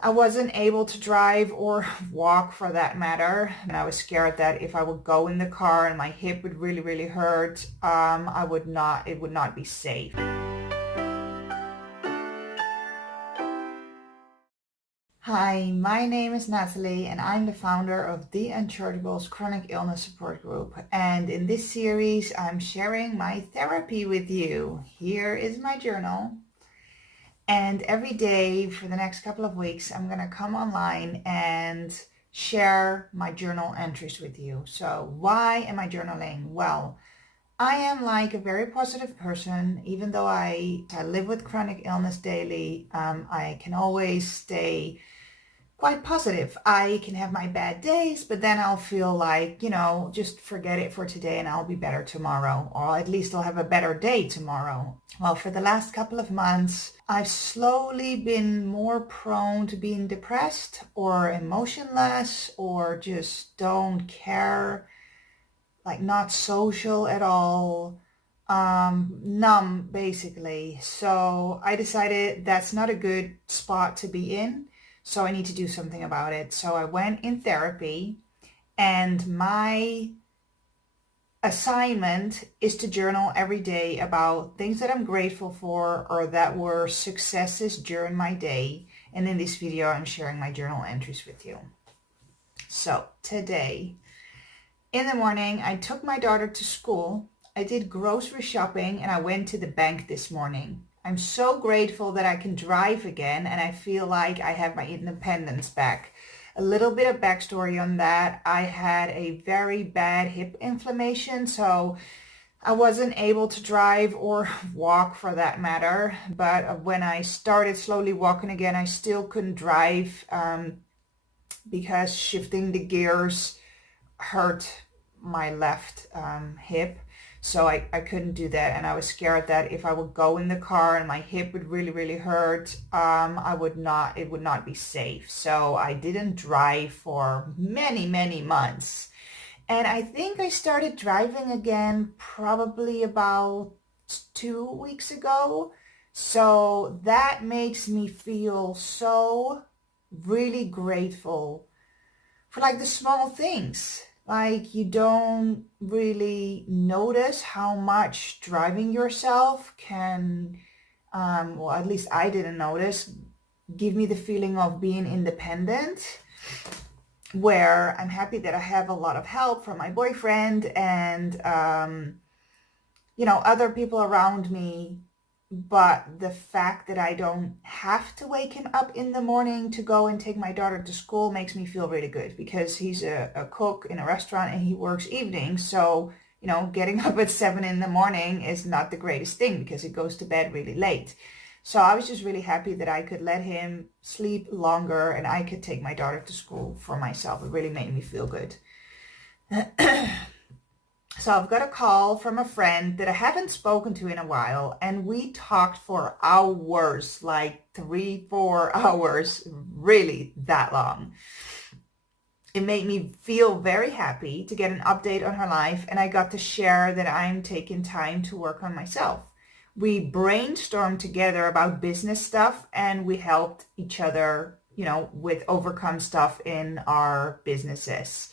I wasn't able to drive or walk for that matter. And I was scared that if I would go in the car and my hip would really, really hurt, it would not be safe. Hi, my name is Natalie and I'm the founder of the Unchargeables chronic illness support group. And in this series, I'm sharing my therapy with you. Here is my journal. And every day for the next couple of weeks, I'm going to come online and share my journal entries with you. So why am I journaling? Well, I am like a very positive person. Even though I live with chronic illness daily, I can always stay quite positive. I can have my bad days, but then I'll feel like, just forget it for today and I'll be better tomorrow, or at least I'll have a better day tomorrow. Well, for the last couple of months, I've slowly been more prone to being depressed or emotionless or just don't care, like not social at all, numb basically. So I decided that's not a good spot to be in. So I need to do something about it. So I went in therapy, and my assignment is to journal every day about things that I'm grateful for or that were successes during my day. And in this video, I'm sharing my journal entries with you. So today, in the morning, I took my daughter to school. I did grocery shopping and I went to the bank this morning. I'm so grateful that I can drive again and I feel like I have my independence back. A little bit of backstory on that. I had a very bad hip inflammation, so I wasn't able to drive or walk for that matter. But when I started slowly walking again, I still couldn't drive because shifting the gears hurt my left hip. So I couldn't do that, and I was scared that if I would go in the car and my hip would really, really hurt, it would not be safe. So I didn't drive for many, many months. And I think I started driving again probably about 2 weeks ago. So that makes me feel so really grateful for like the small things. Like you don't really notice how much driving yourself can, well, at least I didn't notice, give me the feeling of being independent, where I'm happy that I have a lot of help from my boyfriend and, other people around me. But the fact that I don't have to wake him up in the morning to go and take my daughter to school makes me feel really good, because he's a cook in a restaurant and he works evenings. So, getting up at 7 in the morning is not the greatest thing because he goes to bed really late. So I was just really happy that I could let him sleep longer and I could take my daughter to school for myself. It really made me feel good. So I've got a call from a friend that I haven't spoken to in a while, and we talked for hours, like 3-4 hours, really that long. It made me feel very happy to get an update on her life, and I got to share that I'm taking time to work on myself. We brainstormed together about business stuff, and we helped each other, with overcome stuff in our businesses.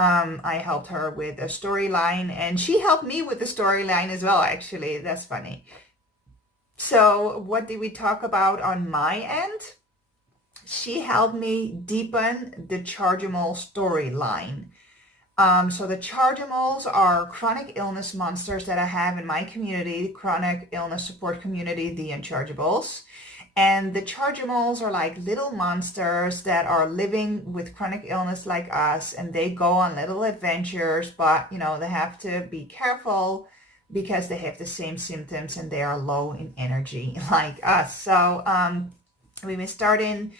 I helped her with a storyline and she helped me with the storyline as well, actually. That's funny. So what did we talk about on my end? She helped me deepen the Chargimals storyline. So the Chargimals are chronic illness monsters that I have in my community, chronic illness support community, the Unchargeables. And the Chargimals are like little monsters that are living with chronic illness like us, and they go on little adventures, but they have to be careful because they have the same symptoms and they are low in energy like us. So we've been starting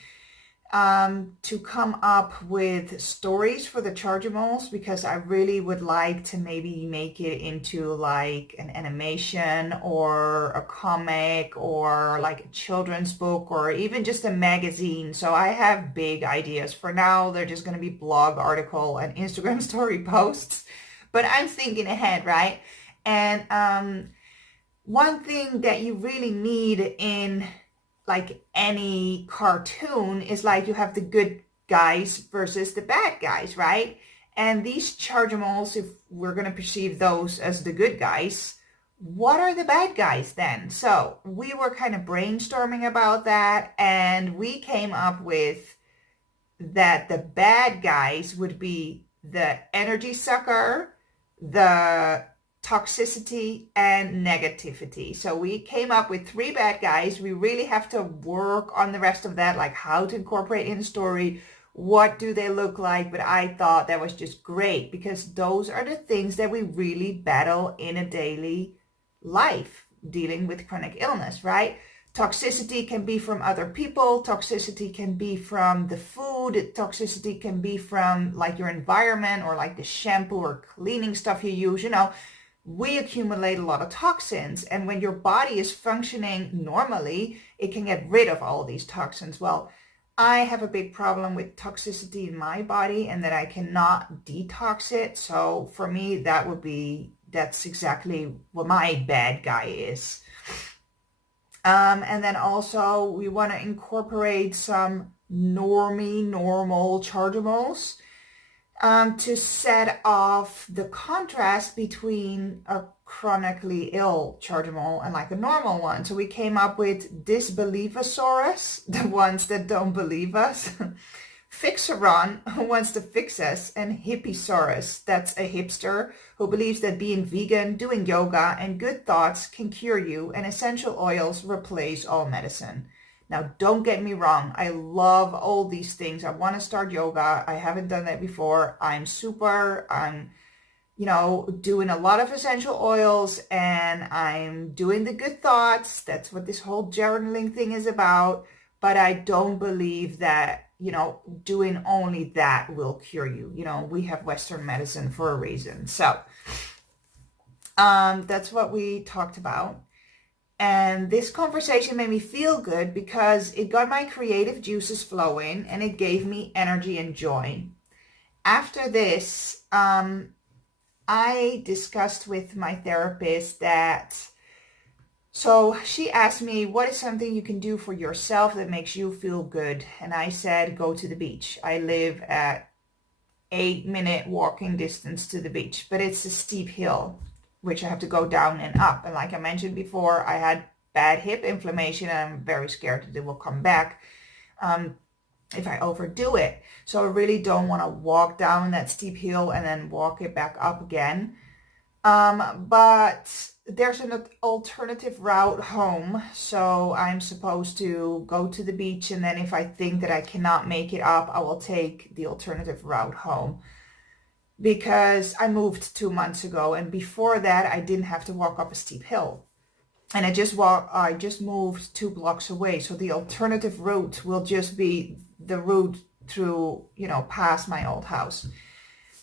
to come up with stories for the Chargimals, because I really would like to maybe make it into like an animation or a comic or like a children's book or even just a magazine. So I have big ideas. For now, they're just going to be blog article and Instagram story posts, but I'm thinking ahead, right? And one thing that you really need in like any cartoon is like you have the good guys versus the bad guys, right? And these Chargimals, if we're going to perceive those as the good guys, what are the bad guys then? So we were kind of brainstorming about that, and we came up with that the bad guys would be the energy sucker, the toxicity, and negativity. So we came up with 3 bad guys. We really have to work on the rest of that, like how to incorporate in the story. What do they look like? But I thought that was just great because those are the things that we really battle in a daily life, dealing with chronic illness, right? Toxicity can be from other people. Toxicity can be from the food. Toxicity can be from like your environment or like the shampoo or cleaning stuff you use. You know, we accumulate a lot of toxins, and when your body is functioning normally, it can get rid of all these toxins. Well, I have a big problem with toxicity in my body and that I cannot detox it. So for me, that's exactly what my bad guy is. And then also we want to incorporate some normal Chargimals to set off the contrast between a chronically ill Chargimal and like a normal one. So we came up with Disbelievosaurus, the ones that don't believe us, Fixeron, who wants to fix us, and Hippiesaurus, that's a hipster who believes that being vegan, doing yoga, and good thoughts can cure you, and essential oils replace all medicine. Now, don't get me wrong. I love all these things. I want to start yoga. I haven't done that before. I'm doing a lot of essential oils, and I'm doing the good thoughts. That's what this whole journaling thing is about. But I don't believe that, doing only that will cure you. We have Western medicine for a reason. So that's what we talked about. And this conversation made me feel good because it got my creative juices flowing and it gave me energy and joy. After this, I discussed with my therapist so she asked me, what is something you can do for yourself that makes you feel good? And I said, go to the beach. I live at 8-minute walking distance to the beach, but it's a steep hill, which I have to go down and up. And like I mentioned before, I had bad hip inflammation and I'm very scared that it will come back if I overdo it. So I really don't want to walk down that steep hill and then walk it back up again. But there's an alternative route home. So I'm supposed to go to the beach, and then if I think that I cannot make it up, I will take the alternative route home. Because I moved 2 months ago, and before that I didn't have to walk up a steep hill, and I just moved 2 blocks away. So the alternative route will just be the route through, past my old house.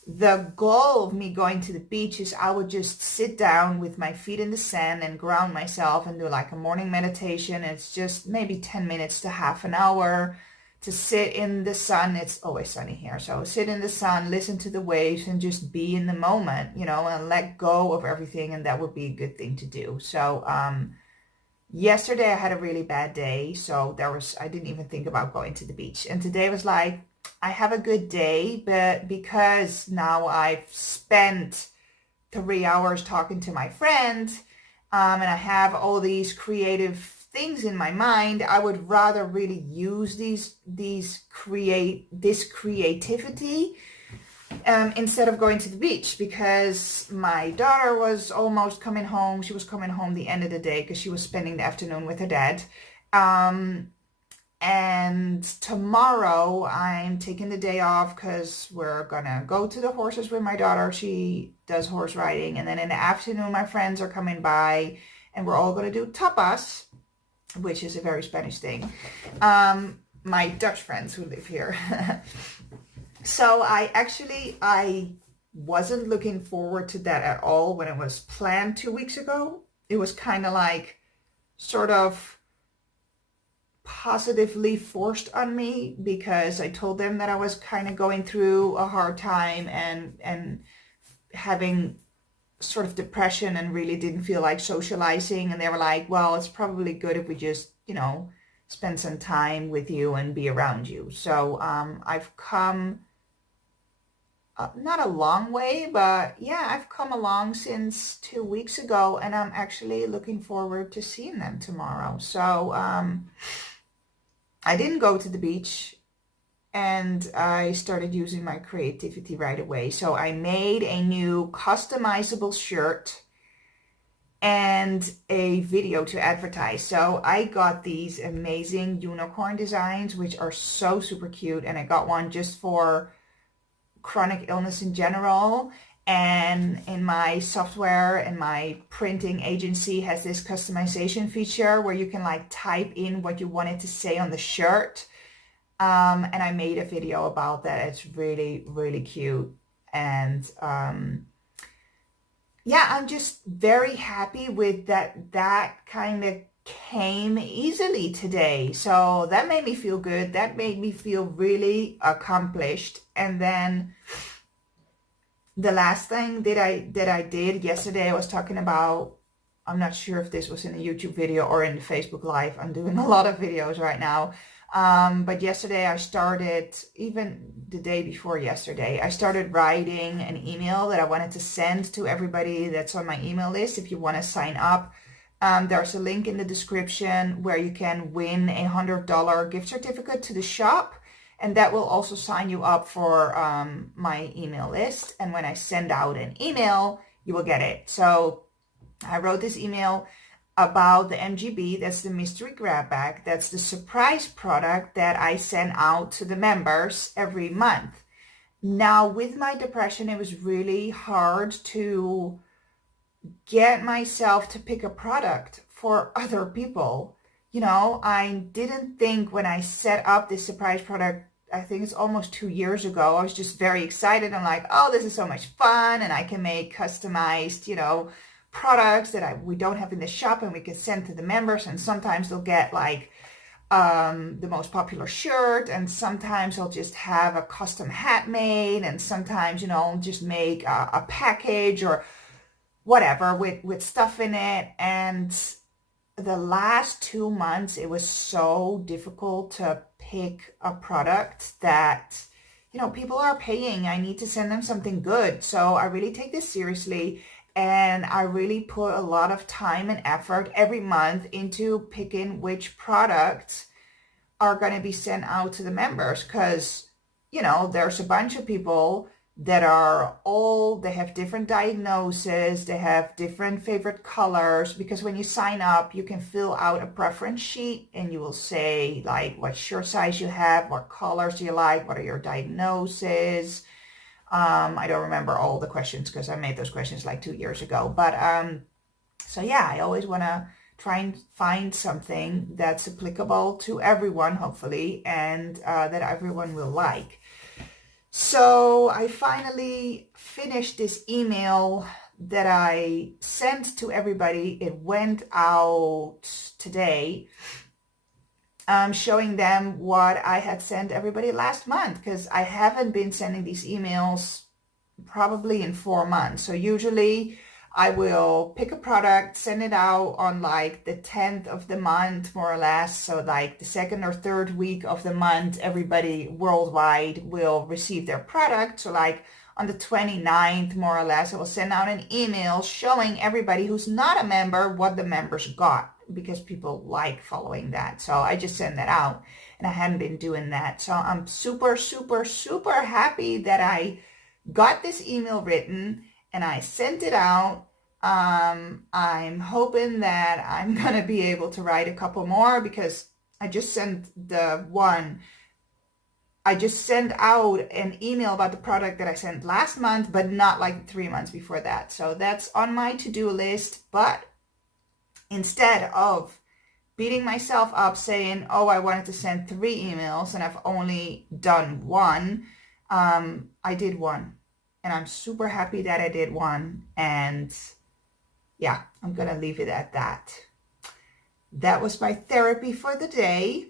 The goal of me going to the beach is I would just sit down with my feet in the sand and ground myself and do like a morning meditation. It's just maybe 10 minutes to half an hour to sit in the sun. It's always sunny here. So sit in the sun, listen to the waves, and just be in the moment, and let go of everything. And that would be a good thing to do. So yesterday I had a really bad day. So I didn't even think about going to the beach. And today was like, I have a good day, but because now I've spent 3 hours talking to my friend, and I have all these creative things in my mind, I would rather really use this creativity instead of going to the beach, because my daughter was almost coming home. She was coming home the end of the day because she was spending the afternoon with her dad. And tomorrow I'm taking the day off because we're gonna go to the horses with my daughter. She does horse riding. And then in the afternoon, my friends are coming by and we're all gonna do tapas, which is a very Spanish thing. My Dutch friends who live here. So I wasn't looking forward to that at all when it was planned 2 weeks ago. It was kind of like sort of positively forced on me because I told them that I was kind of going through a hard time and having sort of depression and really didn't feel like socializing. And they were like, well, it's probably good if we just, spend some time with you and be around you. So I've come not a long way, but yeah, I've come along since 2 weeks ago, and I'm actually looking forward to seeing them tomorrow. So I didn't go to the beach, and I started using my creativity right away. So I made a new customizable shirt and a video to advertise. So I got these amazing unicorn designs, which are so super cute. And I got one just for chronic illness in general. And in my software and my printing agency has this customization feature where you can like type in what you wanted to say on the shirt. And I made a video about that. It's really, really cute. And yeah, I'm just very happy with that kind of came easily today. So that made me feel good. That made me feel really accomplished. And then the last thing that I did yesterday, I was talking about, I'm not sure if this was in a YouTube video or in the Facebook Live. I'm doing a lot of videos right now. But yesterday I started, even the day before yesterday, I started writing an email that I wanted to send to everybody that's on my email list. If you want to sign up, there's a link in the description where you can win a $100 gift certificate to the shop. And that will also sign you up for my email list. And when I send out an email, you will get it. So I wrote this email about the MGB, that's the mystery grab bag. That's the surprise product that I send out to the members every month. Now, with my depression, it was really hard to get myself to pick a product for other people. You know, I didn't think when I set up this surprise product, I think it's almost 2 years ago, I was just very excited. I'm like, oh, this is so much fun, and I can make customized, you know, products that we don't have in the shop, and we can send to the members. And sometimes they'll get like the most popular shirt, and sometimes I'll just have a custom hat made, and sometimes, you know, I'll just make a package or whatever with stuff in it. And the last 2 months, it was so difficult to pick a product that, you know, people are paying. I need to send them something good. So I really take this seriously. And I really put a lot of time and effort every month into picking which products are going to be sent out to the members. Because, you know, there's a bunch of people that are old, they have different diagnoses, they have different favorite colors. Because when you sign up, you can fill out a preference sheet and you will say like what shirt size you have, what colors you like, what are your diagnoses. I don't remember all the questions because I made those questions like 2 years ago. But so yeah, I always want to try and find something that's applicable to everyone, hopefully, and that everyone will like. So I finally finished this email that I sent to everybody. It went out today. Showing them what I had sent everybody last month, because I haven't been sending these emails probably in 4 months. So usually I will pick a product, send it out on like the 10th of the month, more or less. So like the second or third week of the month, everybody worldwide will receive their product. So like on the 29th, more or less, I will send out an email showing everybody who's not a member what the members got, because people like following that. So I just send that out, and I hadn't been doing that. So I'm super, super, super happy that I got this email written and I sent it out. I'm hoping that I'm going to be able to write a couple more, because I just sent out an email about the product that I sent last month, but not like 3 months before that. So that's on my to-do list. But instead of beating myself up saying, oh, I wanted to send 3 emails and I've only done 1, I did 1. And I'm super happy that I did 1. And yeah, I'm going to leave it at that. That was my therapy for the day.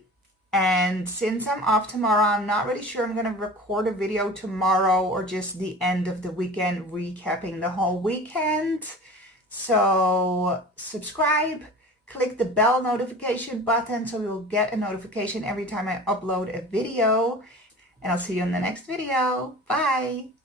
And since I'm off tomorrow, I'm not really sure I'm going to record a video tomorrow or just the end of the weekend, recapping the whole weekend. So subscribe, click the bell notification button so you'll get a notification every time I upload a video. And I'll see you in the next video. Bye.